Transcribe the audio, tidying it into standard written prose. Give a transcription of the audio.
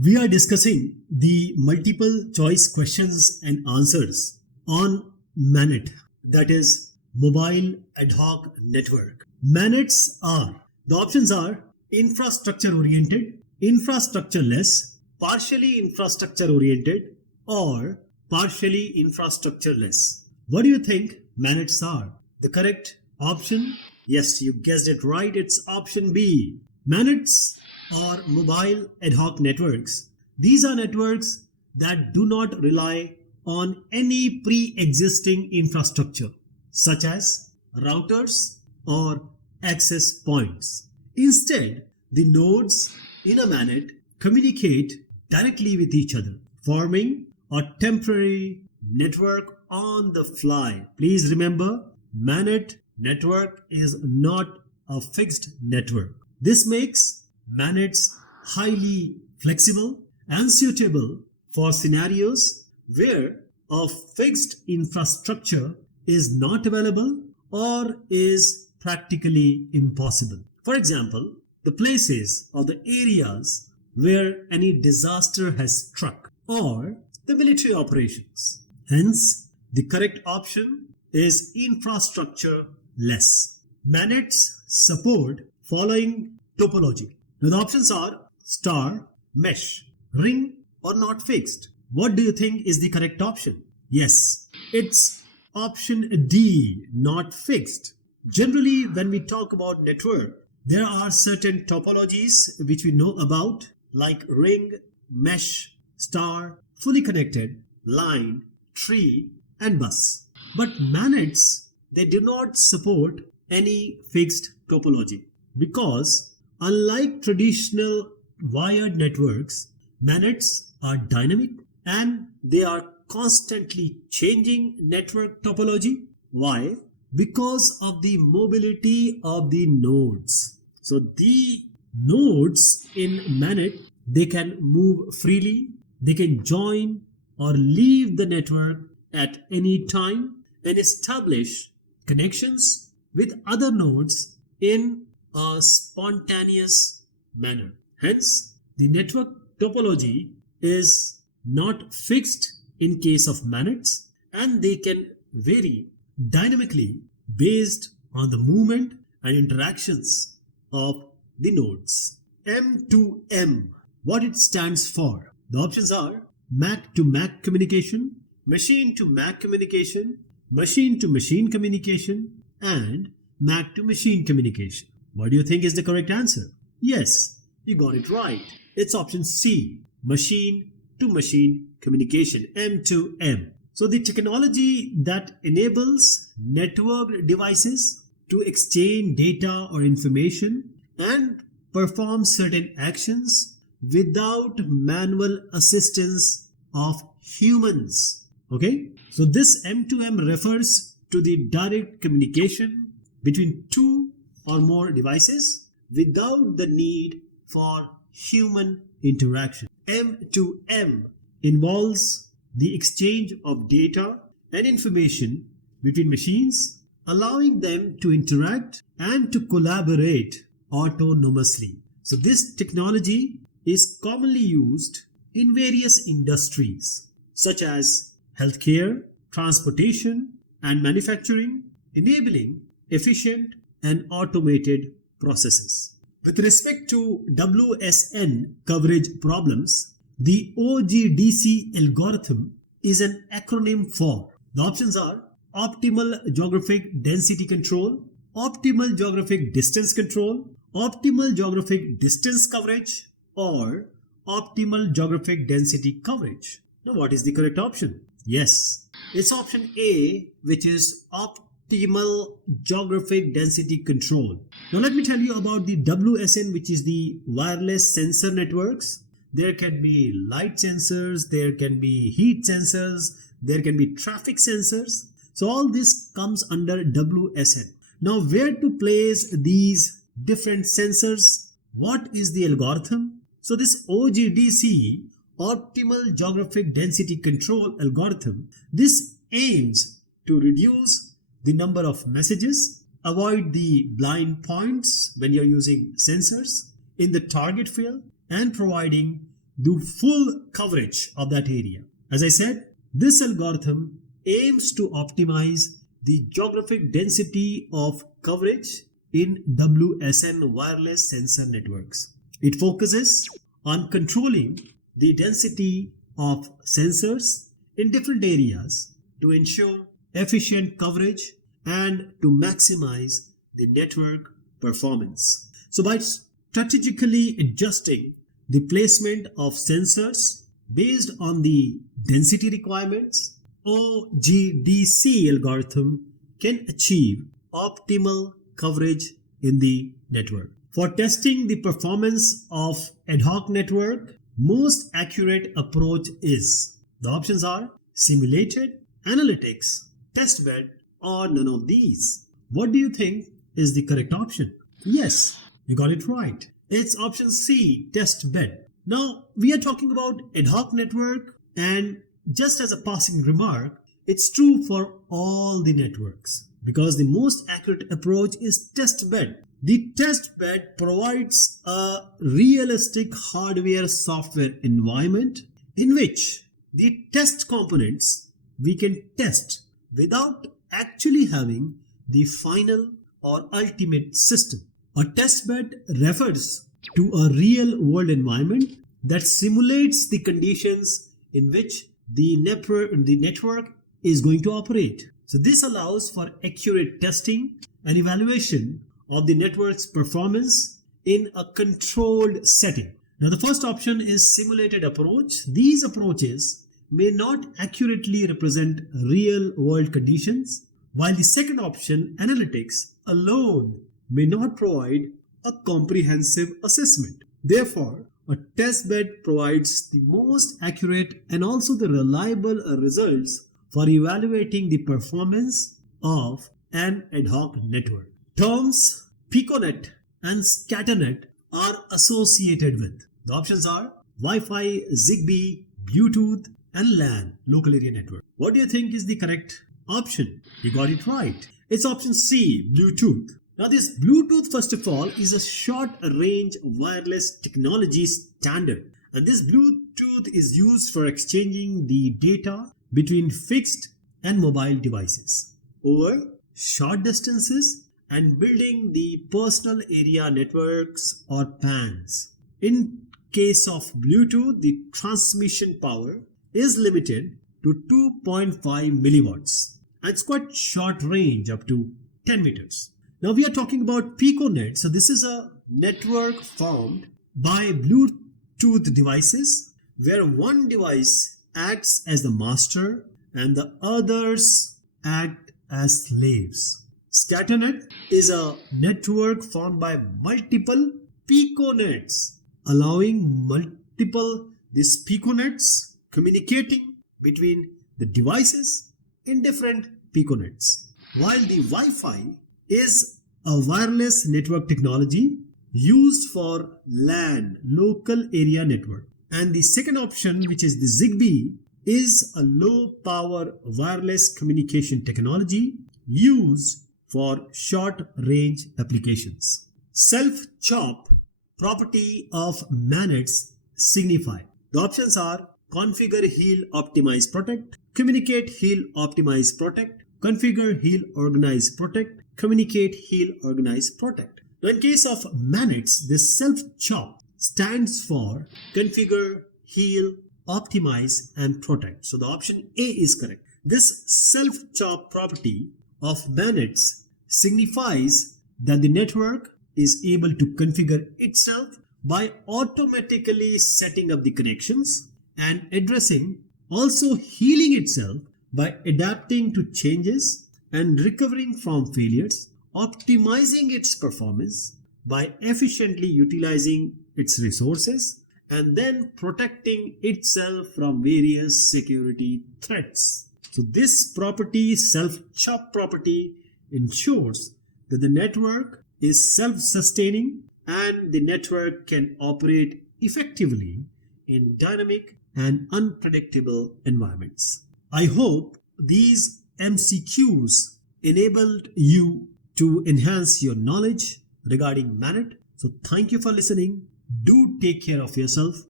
we are discussing the multiple choice questions and answers on MANET, that is Mobile Ad Hoc Network. MANETs are, the options are infrastructure oriented, infrastructure less, partially infrastructure oriented, or partially infrastructure less. What do you think MANETs are? The correct option? Yes, you guessed it right. It's option B. MANETs or mobile ad hoc networks. These are networks that do not rely on any pre-existing infrastructure, such as routers or access points. Instead, the nodes in a MANET communicate directly with each other, forming a temporary network on the fly. Please remember, MANET network is not a fixed network. This makes MANETs highly flexible and suitable for scenarios where a fixed infrastructure is not available or is practically impossible. For example, the places or the areas where any disaster has struck or the military operations. Hence, the correct option is infrastructure less. MANETs support following topology. Now the options are star, mesh, ring, or not fixed. What do you think is the correct option? Yes, it's option D, not fixed. Generally, when we talk about network, there are certain topologies which we know about, like ring, mesh, star, fully connected, line, tree, and bus. But MANETs, they do not support any fixed topology because unlike traditional wired networks, MANETs are dynamic and they are constantly changing network topology. Why? Because of the mobility of the nodes. So the nodes in MANET, they can move freely, they can join or leave the network at any time and establish connections with other nodes in a spontaneous manner. Hence, the network topology is not fixed in case of MANETs and they can vary dynamically based on the movement and interactions of the nodes. M2M, what it stands for? The options are MAC to MAC communication, machine to MAC communication, machine to machine communication, and MAC to machine communication. What do you think is the correct answer? Yes, you got it right. It's option C, machine to machine communication, M2M. So the technology that enables networked devices to exchange data or information and perform certain actions without manual assistance of humans. Okay, so this M2M refers to the direct communication between two or more devices without the need for human interaction. M2M involves the exchange of data and information between machines, allowing them to interact and to collaborate autonomously. So this technology is commonly used in various industries such as healthcare, transportation, and manufacturing, enabling efficient and automated processes. With respect to WSN coverage problems, the OGDC algorithm is an acronym for, the options are optimal geographic density control, optimal geographic distance control, optimal geographic distance coverage, or optimal geographic density coverage. Now what is the correct option? Yes, it's option A, which is optimal geographic density control. Now let me tell you about the WSN, which is the wireless sensor networks. There can be light sensors, there can be heat sensors, there can be traffic sensors. So all this comes under WSN. Now where to place these different sensors? What is the algorithm? So this OGDC, optimal geographic density control algorithm, this aims to reduce the number of messages, avoid the blind points when you're using sensors in the target field, and providing do full coverage of that area. As I said, this algorithm aims to optimize the geographic density of coverage in WSN wireless sensor networks. It focuses on controlling the density of sensors in different areas to ensure efficient coverage and to maximize the network performance. So by strategically adjusting the placement of sensors based on the density requirements, OGDC algorithm can achieve optimal coverage in the network. For testing the performance of ad hoc network, most accurate approach is, the options are simulated, analytics, testbed, or none of these. What do you think is the correct option? Yes, you got it right. It's option C, testbed. Now, we are talking about ad hoc network, and just as a passing remark, it's true for all the networks because the most accurate approach is testbed. The testbed provides a realistic hardware-software environment in which the test components we can test without actually having the final or ultimate system. A testbed refers to a real-world environment that simulates the conditions in which the network is going to operate. So this allows for accurate testing and evaluation of the network's performance in a controlled setting. Now the first option is simulated approach. These approaches may not accurately represent real-world conditions, while the second option, analytics, alone may not provide a comprehensive assessment. Therefore, a testbed provides the most accurate and also the reliable results for evaluating the performance of an ad hoc network. Terms piconet and scatternet are associated with. The options are Wi-Fi, Zigbee, Bluetooth, and LAN, local area network. What do you think is the correct option? You got it right. It's option C, Bluetooth. Now this Bluetooth, first of all, is a short range wireless technology standard. And this Bluetooth is used for exchanging the data between fixed and mobile devices over short distances and building the personal area networks or PANs. In case of Bluetooth, the transmission power is limited to 2.5 milliwatts. And it's quite short range, up to 10 meters. Now we are talking about piconet. So this is a network formed by Bluetooth devices where one device acts as the master and the others act as slaves. Scatternet is a network formed by multiple piconets, allowing multiple these piconets communicating between the devices in different piconets. While the Wi-Fi is a wireless network technology used for LAN, local area network. And the second option, which is the Zigbee, is a low power wireless communication technology used for short range applications. Self-chop property of MANETs signify. The options are configure, heal, optimize, protect, communicate, heal, optimize, protect, configure, heal, organize, protect, communicate, heal, organize, protect. Now in case of MANETs, this self-chop stands for configure, heal, optimize, and protect. So the option A is correct. This self-chop property of MANETs signifies that the network is able to configure itself by automatically setting up the connections and addressing, also healing itself by adapting to changes and recovering from failures, optimizing its performance by efficiently utilizing its resources, and then protecting itself from various security threats. So this property, self-chop property, ensures that the network is self-sustaining and the network can operate effectively in dynamic and unpredictable environments. I hope these MCQs enabled you to enhance your knowledge regarding MANET. So thank you for listening. Do take care of yourself.